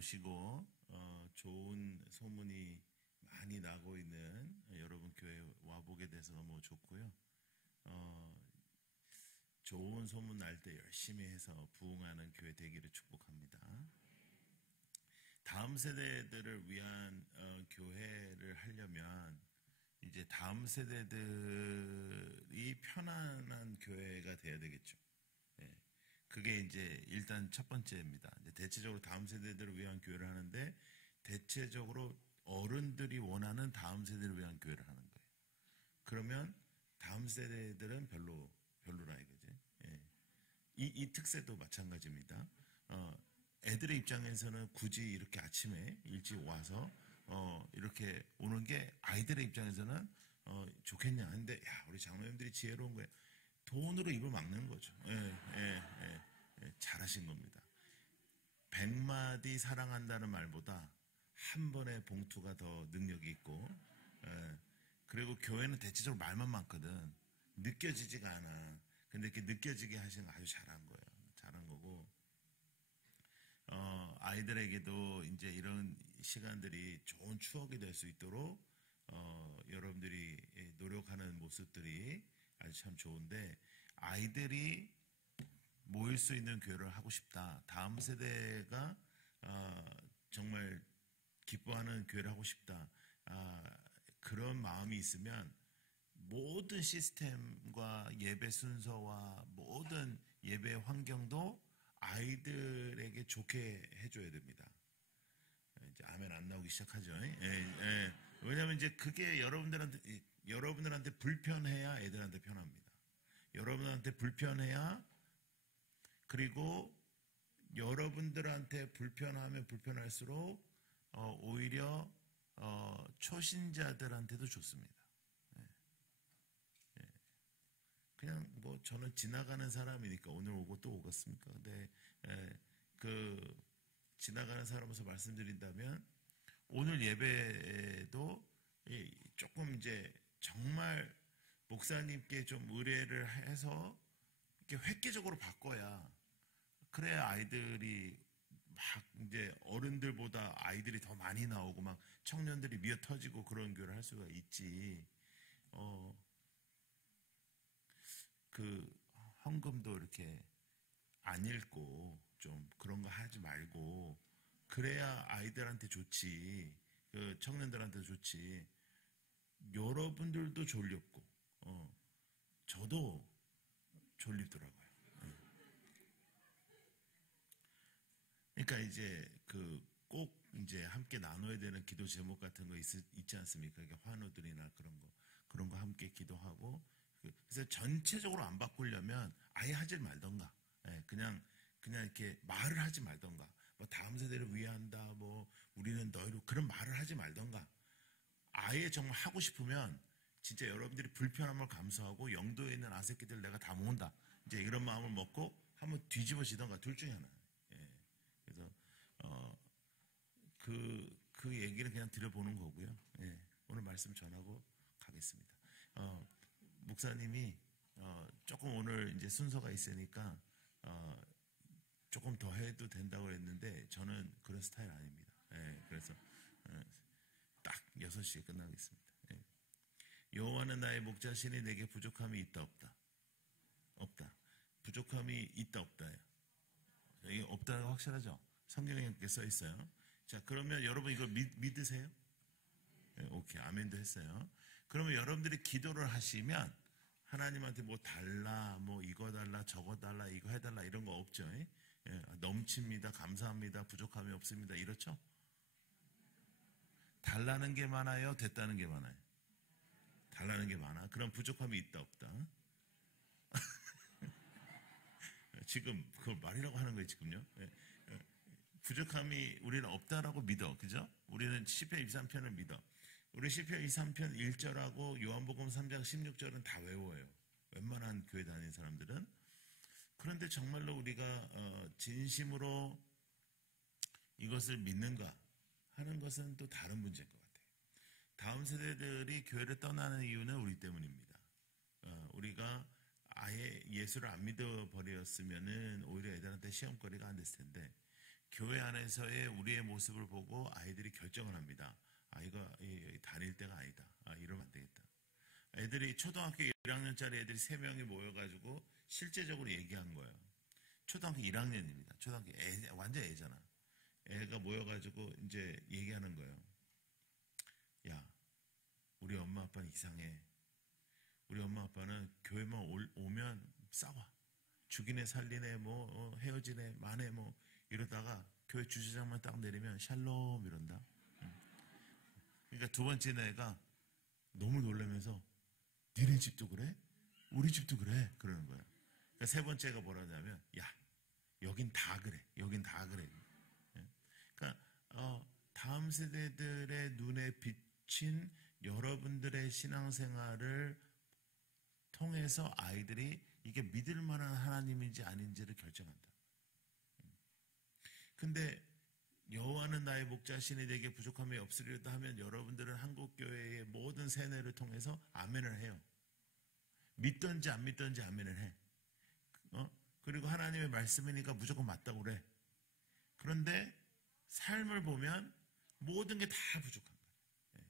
오시고 좋은 소문이 많이 나고 있는 여러분 교회 와보게 돼서 너무 좋고요. 좋은 소문 날 때 열심히 해서 부흥하는 교회 되기를 축복합니다. 다음 세대들을 위한 교회를 하려면 이제 다음 세대들이 편안한 교회가 돼야 되겠죠. 그게 이제 일단 첫 번째입니다. 이제 대체적으로 다음 세대들을 위한 교회를 하는데 대체적으로 어른들이 원하는 다음 세대를 위한 교회를 하는 거예요. 그러면 다음 세대들은 별로라 이거지. 이 특세도 마찬가지입니다. 애들의 입장에서는 굳이 이렇게 아침에 일찍 와서 이렇게 오는 게 아이들의 입장에서는 좋겠냐. 근데 야, 우리 장로님들이 지혜로운 거예요. 돈으로 입을 막는 거죠. 잘하신 겁니다. 100마디 사랑한다는 말보다 한 번의 봉투가 더 능력이 있고, 그리고 교회는 대체적으로 말만 많거든. 느껴지지가 않아. 근데 이렇게 느껴지게 하시는 거 아주 잘한 거예요. 잘한 거고, 아이들에게도 이제 이런 시간들이 좋은 추억이 될 수 있도록, 여러분들이 노력하는 모습들이 아주 참 좋은데, 아이들이 모일 수 있는 교회를 하고 싶다. 다음 세대가 정말 기뻐하는 교회를 하고 싶다. 그런 마음이 있으면 모든 시스템과 예배 순서와 모든 예배 환경도 아이들에게 좋게 해줘야 됩니다. 이제 아멘 안 나오기 시작하죠. 왜냐하면 이제 그게 여러분들한테 불편해야 애들한테 편합니다. 여러분한테 불편해야, 그리고 여러분들한테 불편하면 불편할수록 오히려 초신자들한테도 좋습니다. 그냥 뭐 저는 지나가는 사람이니까 오늘 오고 또 오겠습니까? 근데 그 지나가는 사람으로서 말씀드린다면 오늘 예배에도 조금 이제 정말 목사님께 좀 의뢰를 해서 이렇게 획기적으로 바꿔야, 그래야 아이들이 막 이제 어른들보다 아이들이 더 많이 나오고 막 청년들이 미어 터지고 그런 교회를 할 수가 있지. 그 헌금도 이렇게 안 읽고 좀 그런 거 하지 말고, 그래야 아이들한테 좋지, 그 청년들한테 좋지. 여러분들도 졸립고, 저도 졸립더라고요. 그러니까 이제 꼭 이제 함께 나눠야 되는 기도 제목 같은 거 있지 않습니까? 그러니까 환우들이나 그런 거 함께 기도하고, 그래서 전체적으로 안 바꾸려면 아예 하지 말던가, 그냥 이렇게 말을 하지 말던가, 뭐 다음 세대를 위한다, 뭐 우리는 너희로, 그런 말을 하지 말던가, 아예 정말 하고 싶으면 진짜 여러분들이 불편함을 감수하고 영도에 있는 아새끼들 내가 다 모은다, 이제 이런 마음을 먹고 한번 뒤집어지던가, 둘 중에 하나. 그래서 그 얘기를 그냥 드려보는 거고요. 오늘 말씀 전하고 가겠습니다. 목사님이 조금 오늘 이제 순서가 있으니까 조금 더 해도 된다고 했는데 저는 그런 스타일 아닙니다. 그래서 딱 6시에 끝나겠습니다. 여호와는 나의 목자시니 내게 부족함이 있다 없다? 없다. 부족함이 있다 없다예요. 이게 없다가 확실하죠? 성경에 이렇게 써 있어요. 자, 그러면 여러분 이걸 믿으세요? 오케이, 아멘도 했어요. 그러면 여러분들이 기도를 하시면 하나님한테 뭐 달라, 뭐 이거 달라, 저거 달라, 이거 해달라, 이런 거 없죠. 넘칩니다, 감사합니다, 부족함이 없습니다, 이렇죠? 달라는 게 많아요, 됐다는 게 많아요? 달라는 게 많아. 그럼 부족함이 있다 없다? 지금 그걸 말이라고 하는 거예요, 지금요. 부족함이 우리는 없다라고 믿어. 그죠? 우리는 시편 23편을 믿어. 우리 시편 23편 1절하고 요한복음 3장 16절은 다 외워요. 웬만한 교회 다니는 사람들은. 그런데 정말로 우리가 진심으로 이것을 믿는가 하는 것은 또 다른 문제인 것 같아요. 다음 세대들이 교회를 떠나는 이유는 우리 때문입니다. 우리가 아예 예수를 안 믿어버렸으면은 오히려 애들한테 시험거리가 안 됐을 텐데, 교회 안에서의 우리의 모습을 보고 아이들이 결정을 합니다. 아이가 다닐 때가 아니다. 이러면 안 되겠다. 애들이 초등학교 1학년짜리 애들이 3명이 모여가지고 실제적으로 얘기한 거예요. 초등학교 1학년입니다. 초등학교 완전 애잖아. 애가 모여가지고 이제 얘기하는 거예요. 야, 우리 엄마 아빠는 이상해. 우리 엄마 아빠는 교회만 오면 싸워. 죽이네 살리네 뭐 헤어지네 마네 뭐 이러다가 교회 주차장만 딱 내리면 샬롬 이런다. 그러니까 두 번째 애가 너무 놀라면서 니네 집도 그래? 우리 집도 그래? 그러는 거야. 그러니까 세 번째가 뭐라 하냐면 야 여긴 다 그래. 여긴 다 그래. 그러니까 다음 세대들의 눈에 비친 여러분들의 신앙생활을 통해서 아이들이 이게 믿을 만한 하나님인지 아닌지를 결정한다. 근데 여호와는 나의 목자시니 내게 부족함이 없으리로다 하면 여러분들은 한국교회의 모든 세뇌를 통해서 아멘을 해요. 믿든지 안 믿든지 아멘을 해. 그리고 하나님의 말씀이니까 무조건 맞다고 그래. 그런데 삶을 보면 모든 게 다 부족한 거예요.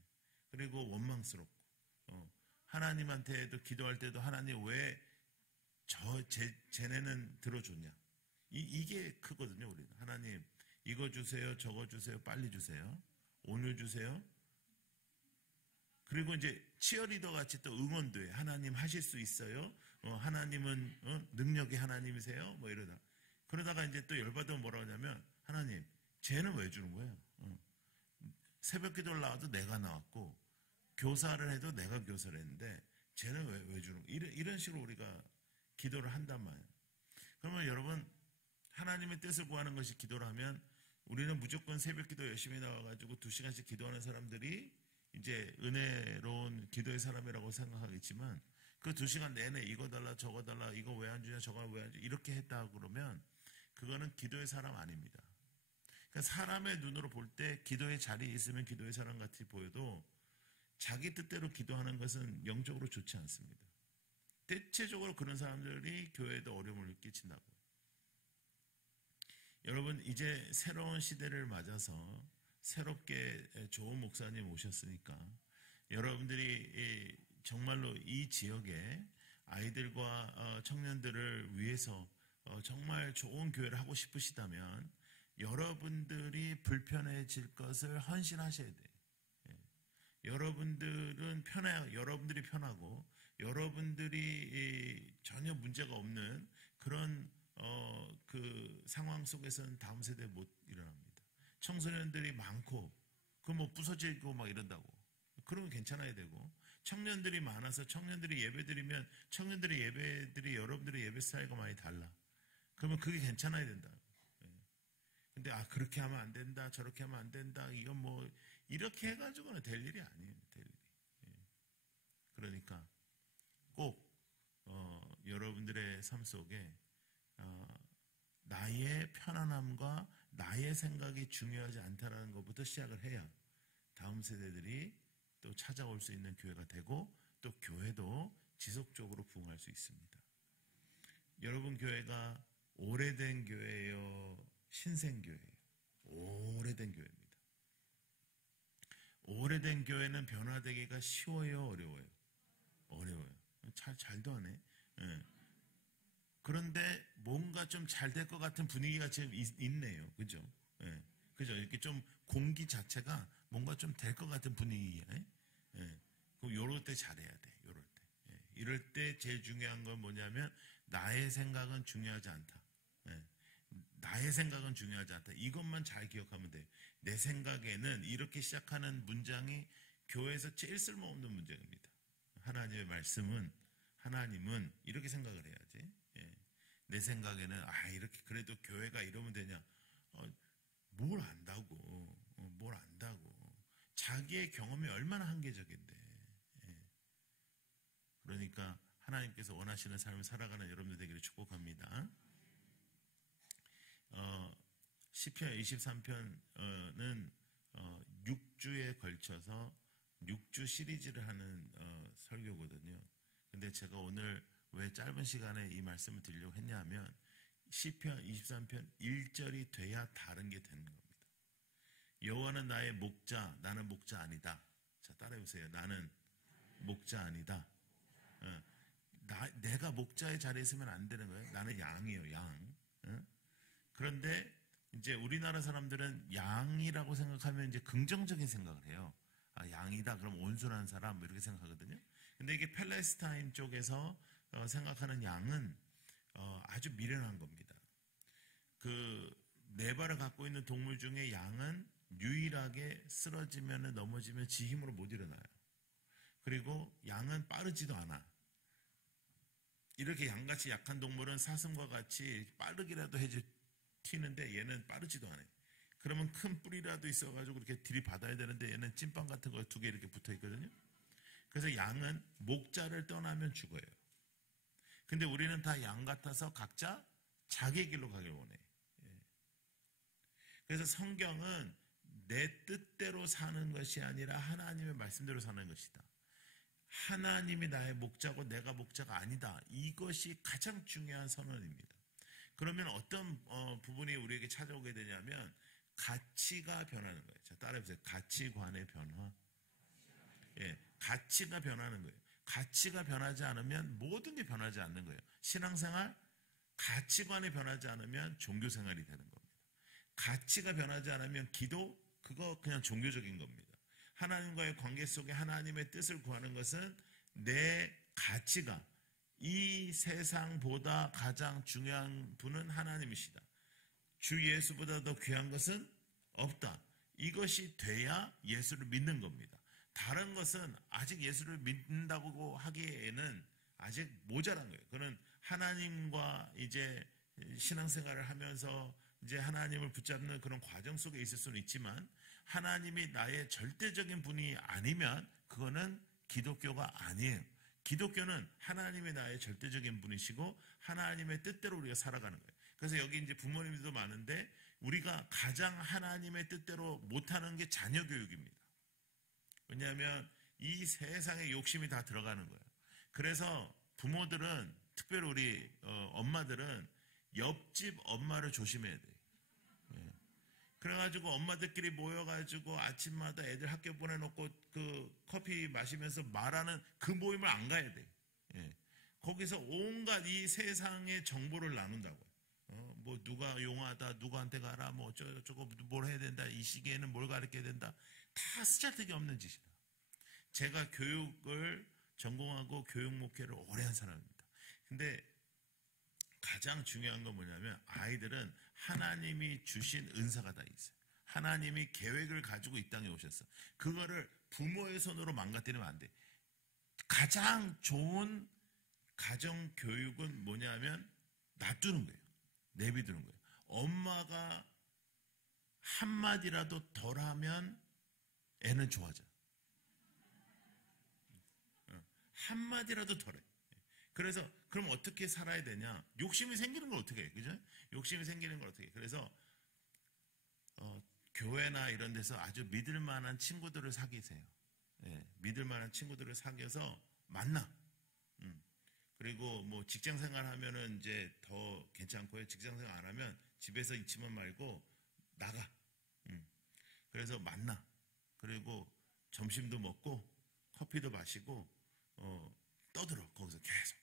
그리고 원망스럽고 하나님한테도 기도할 때도 하나님 왜 쟤네는 들어줬냐. 이게 크거든요. 우리는 하나님 이거 주세요, 저거 주세요, 빨리 주세요, 오늘 주세요. 그리고 이제 치어리더 같이 또 응원도 해. 하나님 하실 수 있어요. 하나님은 능력이 하나님이세요. 뭐 이러다. 그러다가 이제 또 열받으면 뭐라고 하냐면 하나님 쟤는 왜 주는 거예요? 새벽 기도를 나와도 내가 나왔고 교사를 해도 내가 교사를 했는데 쟤는 왜 주는 거예요? 이런 식으로 우리가 기도를 한단 말이에요. 그러면 여러분 하나님의 뜻을 구하는 것이 기도라면 우리는 무조건 새벽 기도 열심히 나와가지고 2시간씩 기도하는 사람들이 이제 은혜로운 기도의 사람이라고 생각하겠지만 그 2시간 내내 이거 달라 저거 달라 이거 왜 안 주냐 저거 왜 안 주냐 이렇게 했다 그러면 그거는 기도의 사람 아닙니다. 그러니까 사람의 눈으로 볼 때 기도의 자리에 있으면 기도의 사람 같이 보여도 자기 뜻대로 기도하는 것은 영적으로 좋지 않습니다. 대체적으로 그런 사람들이 교회에도 어려움을 끼친다고요. 여러분 이제 새로운 시대를 맞아서 새롭게 좋은 목사님 오셨으니까 여러분들이 정말로 이 지역에 아이들과 청년들을 위해서 정말 좋은 교회를 하고 싶으시다면 여러분들이 불편해질 것을 헌신하셔야 돼요. 여러분들은 여러분들이 편하고 여러분들이 전혀 문제가 없는 그런 그 상황 속에서는 다음 세대에 못 일어납니다. 청소년들이 많고 그 뭐 부서지고 막 이런다고 그러면 괜찮아야 되고 청년들이 많아서 청년들이 예배드리면 청년들의 예배들이 여러분들의 예배 스타일과 많이 달라. 그러면 그게 괜찮아야 된다. 근데 그렇게 하면 안 된다 저렇게 하면 안 된다 이건 뭐 이렇게 해가지고는 될 일이 아니에요. 될 일이. 그러니까 꼭 여러분들의 삶 속에 나의 편안함과 나의 생각이 중요하지 않다라는 것부터 시작을 해야 다음 세대들이 또 찾아올 수 있는 교회가 되고 또 교회도 지속적으로 부흥할 수 있습니다. 여러분 교회가 오래된 교회예요? 신생교회예요? 오래된 교회입니다. 오래된 교회는 변화되기가 쉬워요? 어려워요? 어려워요. 잘도 하네. 그런데 뭔가 좀 잘 될 것 같은 분위기가 지금 있네요. 그죠? 그죠? 이렇게 좀 공기 자체가 뭔가 좀 될 것 같은 분위기야. 그럼 요럴 때 잘해야 돼. 요럴 때. 이럴 때 제일 중요한 건 뭐냐면 나의 생각은 중요하지 않다. 나의 생각은 중요하지 않다. 이것만 잘 기억하면 돼요. 내 생각에는 이렇게 시작하는 문장이 교회에서 제일 쓸모없는 문장입니다. 하나님의 말씀은 하나님은 이렇게 생각을 해야지. 내 생각에는 이렇게 그래도 교회가 이러면 되냐? 뭘 안다고? 뭘 안다고? 자기의 경험이 얼마나 한계적인데. 그러니까 하나님께서 원하시는 삶을 살아가는 여러분들 되기를 축복합니다. 시편 23편은 6주에 걸쳐서 6주 시리즈를 하는 설교거든요. 근데 제가 오늘 왜 짧은 시간에 이 말씀을 드리려고 했냐면 시편 23편 1절이 돼야 다른 게 되는 겁니다. 여호와는 나의 목자, 나는 목자 아니다. 자, 따라해보세요. 나는 목자 아니다. 내가 목자의 자리에 있으면 안 되는 거예요. 나는 양이에요, 양. 그런데 이제 우리나라 사람들은 양이라고 생각하면 이제 긍정적인 생각을 해요. 아, 양이다. 그럼 온순한 사람 뭐 이렇게 생각하거든요. 근데 이게 팔레스타인 쪽에서 생각하는 양은 아주 미련한 겁니다. 그 네 발을 갖고 있는 동물 중에 양은 유일하게 쓰러지면 넘어지면 지 힘으로 못 일어나요. 그리고 양은 빠르지도 않아. 이렇게 양같이 약한 동물은 사슴과 같이 빠르기라도 해지 튀는데 얘는 빠르지도 않아요. 그러면 큰 뿔이라도 있어가지고 이렇게 들이받아야 되는데 얘는 찐빵 같은 거 2개 이렇게 붙어 있거든요. 그래서 양은 목자를 떠나면 죽어요. 근데 우리는 다 양 같아서 각자 자기 길로 가길 원해. 그래서 성경은 내 뜻대로 사는 것이 아니라 하나님의 말씀대로 사는 것이다. 하나님이 나의 목자고 내가 목자가 아니다. 이것이 가장 중요한 선언입니다. 그러면 어떤 부분이 우리에게 찾아오게 되냐면 가치가 변하는 거예요. 자, 따라해보세요. 가치관의 변화. 예, 가치가 변하는 거예요. 가치가 변하지 않으면 모든 게 변하지 않는 거예요. 신앙생활, 가치관이 변하지 않으면 종교생활이 되는 겁니다. 가치가 변하지 않으면 기도, 그거 그냥 종교적인 겁니다. 하나님과의 관계 속에 하나님의 뜻을 구하는 것은 내 가치가 이 세상보다 가장 중요한 분은 하나님이시다. 주 예수보다 더 귀한 것은 없다. 이것이 돼야 예수를 믿는 겁니다. 다른 것은 아직 예수를 믿는다고 하기에는 아직 모자란 거예요. 그는 하나님과 이제 신앙생활을 하면서 이제 하나님을 붙잡는 그런 과정 속에 있을 수는 있지만 하나님이 나의 절대적인 분이 아니면 그거는 기독교가 아니에요. 기독교는 하나님이 나의 절대적인 분이시고 하나님의 뜻대로 우리가 살아가는 거예요. 그래서 여기 이제 부모님들도 많은데 우리가 가장 하나님의 뜻대로 못하는 게 자녀 교육입니다. 왜냐하면 이 세상에 욕심이 다 들어가는 거예요. 그래서 부모들은 특별히 우리 엄마들은 옆집 엄마를 조심해야 돼요. 그래가지고 엄마들끼리 모여가지고 아침마다 애들 학교 보내놓고 그 커피 마시면서 말하는 그 모임을 안 가야 돼. 거기서 온갖 이 세상의 정보를 나눈다고요. 뭐 누가 용하다, 누구한테 가라, 뭐 어쩌고 뭘 해야 된다, 이 시기에는 뭘 가르쳐야 된다. 다 쓰잘데기 없는 짓이다. 제가 교육을 전공하고 교육 목회를 오래 한 사람입니다. 근데 가장 중요한 건 뭐냐면 아이들은 하나님이 주신 은사가 다 있어요. 하나님이 계획을 가지고 이 땅에 오셨어. 그거를 부모의 손으로 망가뜨리면 안 돼. 가장 좋은 가정 교육은 뭐냐면 놔두는 거예요. 내비두는 거예요. 엄마가 한마디라도 덜하면 애는 좋아져. 한마디라도 덜해. 그래서 그럼 어떻게 살아야 되냐? 욕심이 생기는 걸 어떻게 해? 그죠? 욕심이 생기는 걸 어떻게 해? 그래서 교회나 이런 데서 아주 믿을 만한 친구들을 사귀세요. 믿을 만한 친구들을 사귀어서 만나. 그리고 뭐 직장 생활 하면은 이제 더 괜찮고요. 직장 생활 안 하면 집에서 있지만 말고 나가. 그래서 만나. 그리고 점심도 먹고 커피도 마시고 떠들어. 거기서 계속.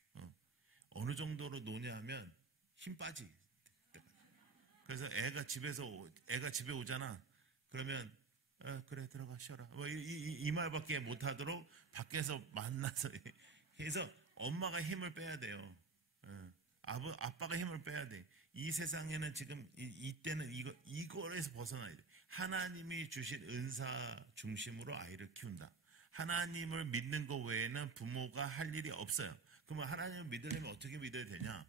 어느 정도로 노냐면 힘 빠지. 그래서 애가 집에 오잖아. 그러면 그래 들어가 쉬어라. 뭐 이 말밖에 못하도록 밖에서 만나서 해서 엄마가 힘을 빼야 돼요. 아빠가 힘을 빼야 돼. 이 세상에는 지금 이때는 이거에서 벗어나야 돼. 하나님이 주신 은사 중심으로 아이를 키운다. 하나님을 믿는 것 외에는 부모가 할 일이 없어요. 그러면 하나님을 믿으려면 어떻게 믿어야 되냐?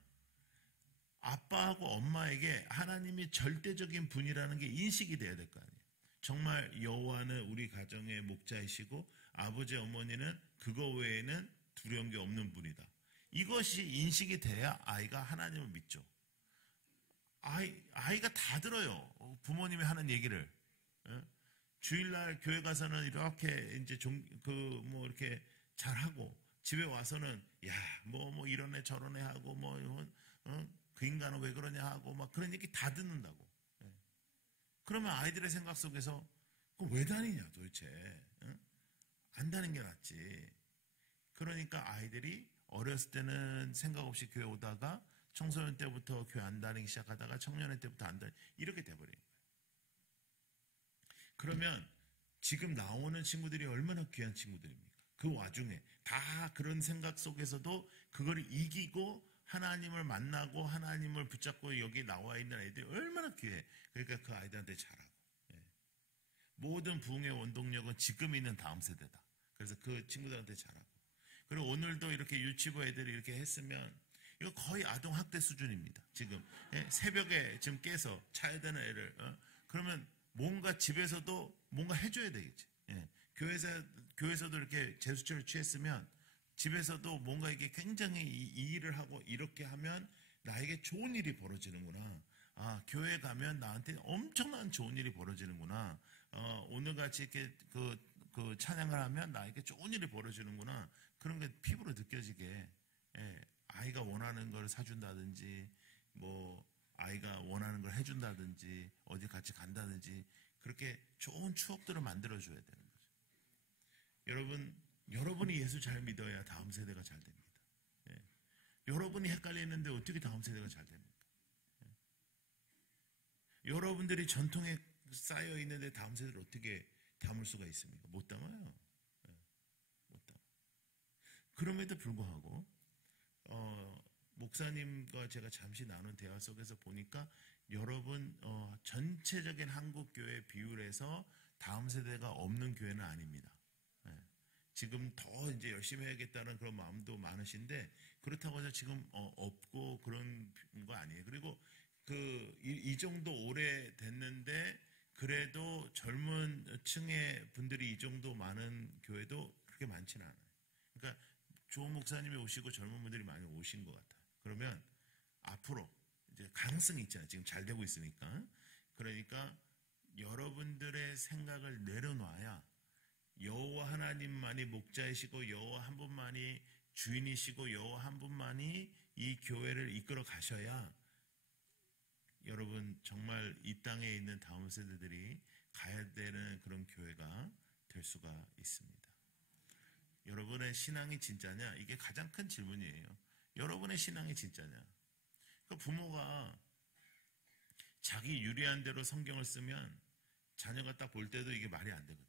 아빠하고 엄마에게 하나님이 절대적인 분이라는 게 인식이 돼야 될 거 아니에요. 정말 여호와는 우리 가정의 목자이시고 아버지 어머니는 그거 외에는 두려운 게 없는 분이다. 이것이 인식이 돼야 아이가 하나님을 믿죠. 아이가 다 들어요. 부모님이 하는 얘기를. 주일날 교회 가서는 이렇게 이제 이렇게 잘하고 집에 와서는 뭐 이런 애 저런 애 하고 그 인간은 왜 그러냐 하고 막 그런 얘기 다 듣는다고. 예. 그러면 아이들의 생각 속에서 왜 다니냐 도대체. 응? 안 다니는 게 낫지. 그러니까 아이들이 어렸을 때는 생각 없이 교회 오다가 청소년 때부터 교회 안 다니기 시작하다가 청년의 때부터 안 다니기 이렇게 돼버려요. 그러면 지금 나오는 친구들이 얼마나 귀한 친구들입니까? 그 와중에 다 그런 생각 속에서도 그걸 이기고 하나님을 만나고 하나님을 붙잡고 여기 나와 있는 애들이 얼마나 귀해. 그러니까 그 아이들한테 잘하고. 예. 모든 부흥의 원동력은 지금 있는 다음 세대다. 그래서 그 친구들한테 잘하고. 그리고 오늘도 이렇게 유치부 애들이 이렇게 했으면 이거 거의 아동학대 수준입니다. 지금 새벽에 지금 깨서 차야 되는 애를 그러면 뭔가 집에서도 뭔가 해줘야 되겠지. 예. 교회에서도 이렇게 제수처를 취했으면 집에서도 뭔가 이게 굉장히 이 일을 하고 이렇게 하면 나에게 좋은 일이 벌어지는구나. 아, 교회 가면 나한테 엄청난 좋은 일이 벌어지는구나. 오늘같이 이렇게 그 찬양을 하면 나에게 좋은 일이 벌어지는구나. 그런 게 피부로 느껴지게. 예. 아이가 원하는 걸 사준다든지, 뭐, 아이가 원하는 걸 해준다든지, 어디 같이 간다든지, 그렇게 좋은 추억들을 만들어줘야 되는 거죠. 여러분이 예수 잘 믿어야 다음 세대가 잘 됩니다. 예. 여러분이 헷갈리는데 어떻게 다음 세대가 잘 됩니까? 예. 여러분들이 전통에 쌓여 있는데 다음 세대를 어떻게 담을 수가 있습니까? 못 담아요. 예. 못 담아. 그럼에도 불구하고, 목사님과 제가 잠시 나눈 대화 속에서 보니까 여러분 전체적인 한국교회 비율에서 다음 세대가 없는 교회는 아닙니다. 예. 지금 더 이제 열심히 해야겠다는 그런 마음도 많으신데 그렇다고 해서 지금 없고 그런 거 아니에요. 그리고 이 정도 오래 됐는데 그래도 젊은 층의 분들이 이 정도 많은 교회도 그렇게 많지는 않아요. 그러니까 조은 목사님이 오시고 젊은 분들이 많이 오신 것 같아요. 그러면 앞으로 이제 가능성이 있잖아요. 지금 잘 되고 있으니까. 그러니까 여러분들의 생각을 내려놔야 여호와 하나님만이 목자이시고 여호와 한 분만이 주인이시고 여호와 한 분만이 이 교회를 이끌어 가셔야 여러분 정말 이 땅에 있는 다음 세대들이 가야 되는 그런 교회가 될 수가 있습니다. 여러분의 신앙이 진짜냐? 이게 가장 큰 질문이에요. 여러분의 신앙이 진짜냐? 그 부모가 자기 유리한 대로 성경을 쓰면 자녀가 딱 볼 때도 이게 말이 안 되거든.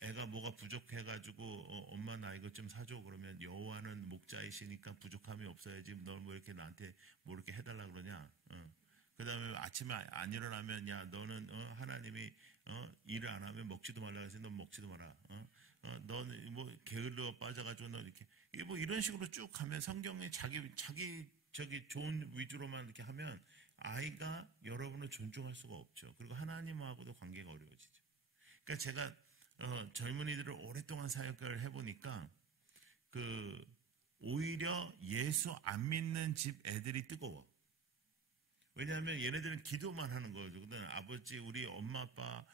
애가 뭐가 부족해가지고 엄마 나 이것 좀 사줘 그러면 여호와는 목자이시니까 부족함이 없어야지 널 뭐 이렇게 나한테 뭐 이렇게 해달라 그러냐. 그 다음에 아침에 안 일어나면 야 너는 하나님이 일을 안 하면 먹지도 말라 그래서 넌 먹지도 마라. 너는 뭐 게을러 빠져가지고 너 이렇게 뭐 이런 식으로 쭉 가면 성경에 자기 저기 좋은 위주로만 이렇게 하면 아이가 여러분을 존중할 수가 없죠. 그리고 하나님하고도 관계가 어려워지죠. 그러니까 제가 젊은이들을 오랫동안 사역을 해보니까 오히려 예수 안 믿는 집 애들이 뜨거워. 왜냐하면 얘네들은 기도만 하는 거거든. 아버지, 우리 엄마, 아빠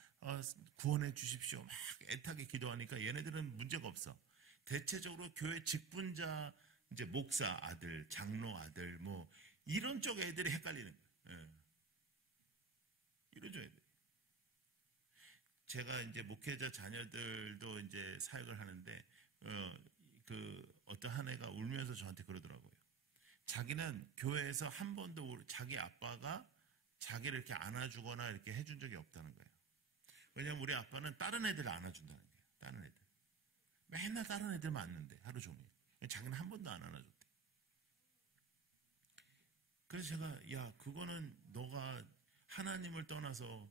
구원해 주십시오. 막 애타게 기도하니까 얘네들은 문제가 없어. 대체적으로 교회 직분자, 이제 목사 아들, 장로 아들, 뭐 이런 쪽 애들이 헷갈리는 거예요. 예. 이런 쪽 애들. 제가 이제 목회자 자녀들도 이제 사역을 하는데 어떤 한 애가 울면서 저한테 그러더라고요. 자기는 교회에서 한 번도 자기 아빠가 자기를 이렇게 안아주거나 이렇게 해준 적이 없다는 거예요. 왜냐하면 우리 아빠는 다른 애들을 안아준다는 거예요. 다른 애들. 맨날 다른 애들만 안는데 하루 종일. 자기는 한 번도 안 안아줬대. 그래서 제가 야 그거는 너가 하나님을 떠나서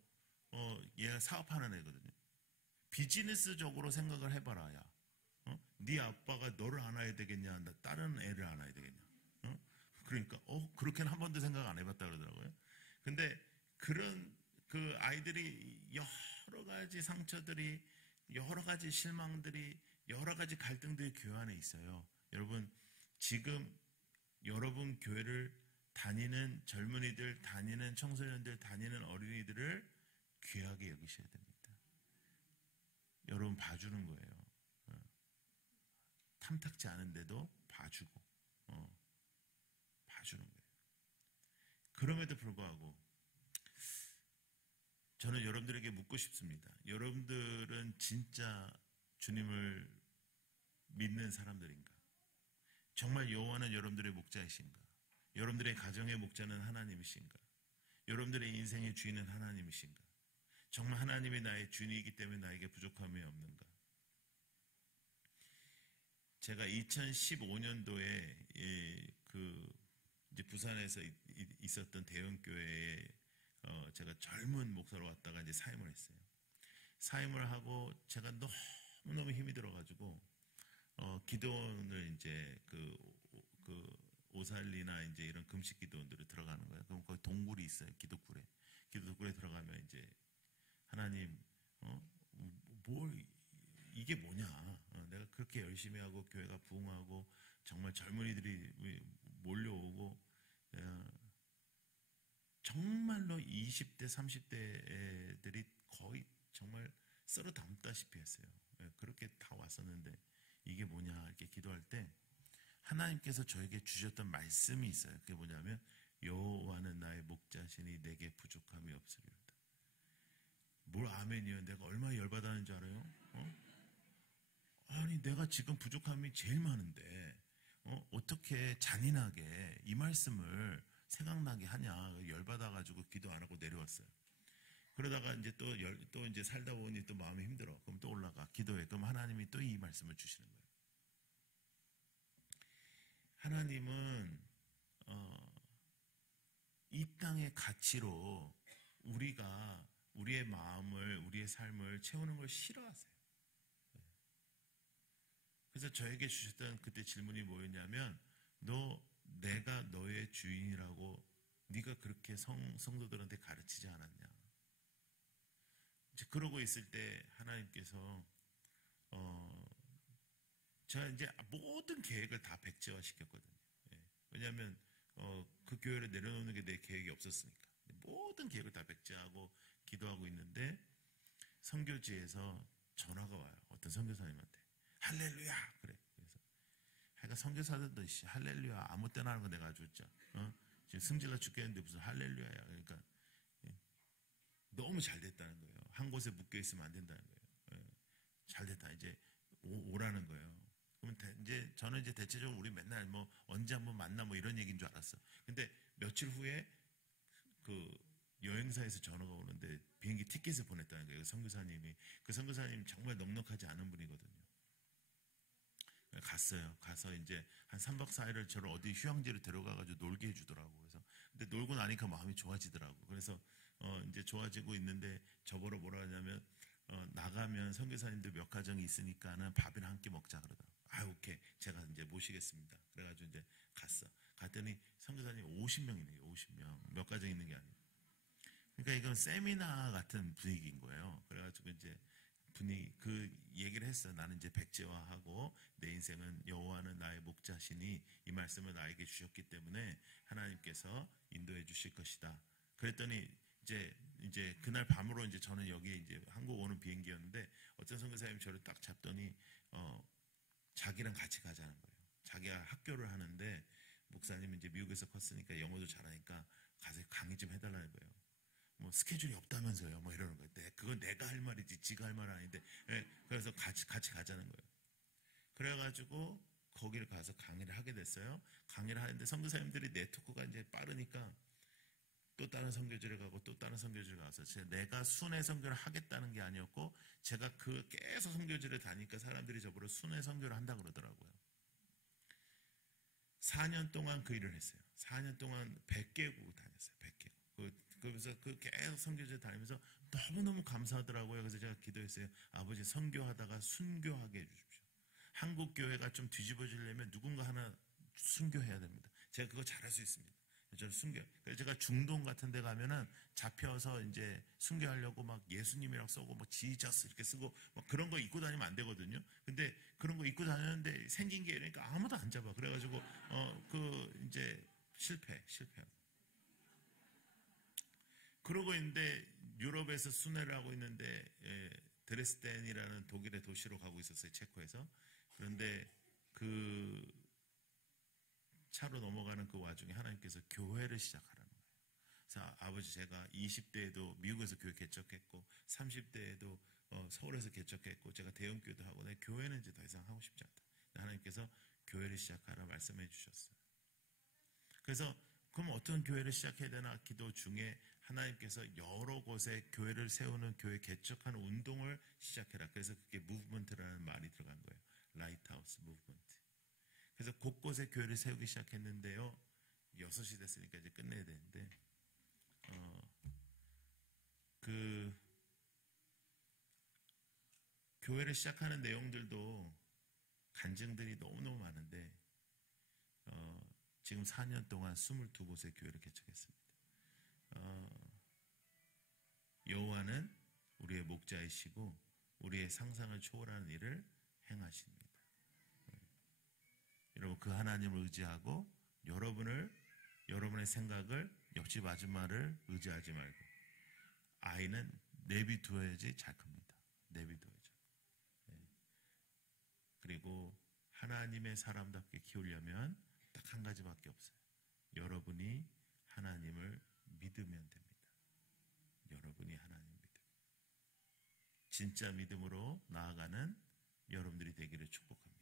얘가 사업하는 애거든요. 비즈니스적으로 생각을 해봐라. 야. 네 아빠가 너를 안아야 되겠냐 다른 애를 안아야 되겠냐. 그러니까 그렇게는 한 번도 생각 안 해봤다 그러더라고요. 근데 그런 그 아이들이 여러 가지 상처들이 여러 가지 실망들이 여러 가지 갈등들이 교회 안에 있어요. 여러분 지금 여러분 교회를 다니는 젊은이들 다니는 청소년들 다니는 어린이들을 귀하게 여기셔야 됩니다. 여러분 봐주는 거예요. 탐탁지 않은데도 봐주고, 봐주는 거예요. 그럼에도 불구하고 저는 여러분들에게 묻고 싶습니다. 여러분들은 진짜 주님을 믿는 사람들인가? 정말 여호와는 여러분들의 목자이신가? 여러분들의 가정의 목자는 하나님이신가? 여러분들의 인생의 주인은 하나님이신가? 정말 하나님이 나의 주인이기 때문에 나에게 부족함이 없는가? 제가 2015년도에 이제 부산에서 있었던 대형교회에 제가 젊은 목사로 왔다가 이제 사임을 했어요. 사임을 하고 제가 너무너무 힘이 들어가지고 기도원을 이제 그 오살리나 이제 이런 금식 기도원들을 들어가는 거예요. 그럼 거기 동굴이 있어요. 기도굴에 들어가면 이제 하나님 이게 뭐냐? 내가 그렇게 열심히 하고 교회가 부흥하고 정말 젊은이들이 몰려오고 정말로 20대, 30대 애들이 거의 정말 썰어 담다시피 했어요. 그렇게 다 왔었는데 이게 뭐냐 이렇게 기도할 때 하나님께서 저에게 주셨던 말씀이 있어요. 그게 뭐냐면 여호와는 나의 목자시니 내게 부족함이 없으리로다. 뭘 아멘이요? 내가 얼마나 열받았는 줄 알아요? 아니 내가 지금 부족함이 제일 많은데 어떻게 잔인하게 이 말씀을 생각나게 하냐. 열받아가지고 기도 안 하고 내려왔어요. 그러다가 이제 또 이제 살다 보니 또 마음이 힘들어. 그럼 또 올라가 기도해. 그럼 하나님이 또 이 말씀을 주시는 거예요. 하나님은 이 땅의 가치로 우리가 우리의 마음을 우리의 삶을 채우는 걸 싫어하세요. 그래서 저에게 주셨던 그때 질문이 뭐였냐면 내가 너의 주인이라고 네가 그렇게 성도들한테 가르치지 않았냐. 이제 그러고 있을 때 하나님께서 제가 이제 모든 계획을 다 백지화시켰거든요. 왜냐하면 그 교회를 내려놓는 게 내 계획이 없었으니까 모든 계획을 다 백지하고 기도하고 있는데 선교지에서 전화가 와요. 어떤 선교사님한테 할렐루야 그래. 그래서 하여간 선교사들도 할렐루야 아무 때나 하는 거 내가 아주 지금 승질나 죽겠는데 무슨 할렐루야야. 그러니까 너무 잘 됐다는 거예요. 한 곳에 묶여 있으면 안 된다는 거예요. 잘 됐다 이제 오라는 거예요. 그러면 이제 저는 이제 대체적으로 우리 맨날 뭐 언제 한번 만나 뭐 이런 얘기인 줄 알았어. 근데 며칠 후에 그 여행사에서 전화가 오는데 비행기 티켓을 보냈다는 거예요. 선교사님이. 그 선교사님 정말 넉넉하지 않은 분이거든요. 갔어요. 가서 이제 한 3박 4일을 저를 어디 휴양지로 데려가가지고 놀게 해주더라고. 그래서 근데 놀고 나니까 마음이 좋아지더라고. 그래서 이제 좋아지고 있는데 저보러 뭐라 하냐면 나가면 선교사님들 몇 가정이 있으니까는 밥이나 한 끼 먹자 그러더라고. 오케이. 제가 이제 모시겠습니다. 그래가지고 이제 갔어. 갔더니 선교사님 50명이네요. 50명. 몇 가정 있는 게 아니에요. 그러니까 이건 세미나 같은 분위기인 거예요. 그래가지고 이제 그 얘기를 했어요. 나는 이제 백제화하고 내 인생은 여호와는 나의 목자시니 이 말씀을 나에게 주셨기 때문에 하나님께서 인도해 주실 것이다. 그랬더니 이제 그날 밤으로 이제 저는 여기 이제 한국 오는 비행기였는데 어떤 선교사님이 저를 딱 잡더니 자기랑 같이 가자는 거예요. 자기가 학교를 하는데 목사님이 이제 미국에서 컸으니까 영어도 잘하니까 가서 강의 좀 해달라는 거예요. 뭐 스케줄이 없다면서요. 뭐 이러는 거예요. 그건 내가 할 말이지 지가 할 말 아닌데. 그래서 같이 가자는 거예요. 그래가지고 거기를 가서 강의를 하게 됐어요. 강의를 하는데 선교사님들이 네트워크가 이제 빠르니까 또 다른 선교지를 가고 또 다른 선교지를 가서 내가 순회 선교를 하겠다는 게 아니었고 제가 계속 선교지를 다니까 사람들이 저보고 순회 선교를 한다고 그러더라고요. 4년 동안 그 일을 했어요. 4년 동안 100개국 다녔어요. 100개국. 그래서 계속 선교지를 다니면서 너무너무 감사하더라고요. 그래서 제가 기도했어요. 아버지 선교하다가 순교하게 해주십시오. 한국 교회가 좀 뒤집어지려면 누군가 하나 순교해야 됩니다. 제가 그거 잘할 수 있습니다. 저는 순교. 그래서 제가 중동 같은 데 가면은 잡혀서 이제 순교하려고 막 예수님이라고 쓰고 뭐 지저스 이렇게 쓰고 막 그런 거 입고 다니면 안 되거든요. 근데 그런 거 입고 다녔는데 생긴 게 이러니까 아무도 안 잡아. 그래가지고 이제 실패. 그러고 있는데 유럽에서 순회를 하고 있는데 드레스덴이라는 독일의 도시로 가고 있었어요. 체코에서. 그런데 차로 넘어가는 그 와중에 하나님께서 교회를 시작하라는 거예요. 그래서 아버지 제가 20대에도 미국에서 교회 개척했고 30대에도 서울에서 개척했고 제가 대형교회도 하고 내 교회는 이제 더 이상 하고 싶지 않다. 하나님께서 교회를 시작하라 말씀해 주셨어요. 그래서 그럼 어떤 교회를 시작해야 되나 기도 중에 하나님께서 여러 곳에 교회를 세우는 교회 개척하는 운동을 시작해라. 그래서 그게 무브먼트라는 말이 들어간 거예요. 라이트하우스 무브먼트. 그래서 곳곳에 교회를 세우기 시작했는데요. 6시 됐으니까 이제 끝내야 되는데 그 교회를 시작하는 내용들도 간증들이 너무너무 많은데 지금 4년 동안 22곳의 교회를 개척했습니다. 여호와는 우리의 목자이시고 우리의 상상을 초월하는 일을 행하십니다. 여러분 그 하나님을 의지하고 여러분의 생각을 옆집 아줌마를 의지하지 말고 아이는 내비두어야지 잘 큽니다. 내비두어야죠. 그리고 하나님의 사람답게 키우려면 딱 한 가지밖에 없어요. 여러분이 하나님을 믿으면 됩니다. 여러분이 하나님 믿음. 진짜 믿음으로 나아가는 여러분들이 되기를 축복합니다.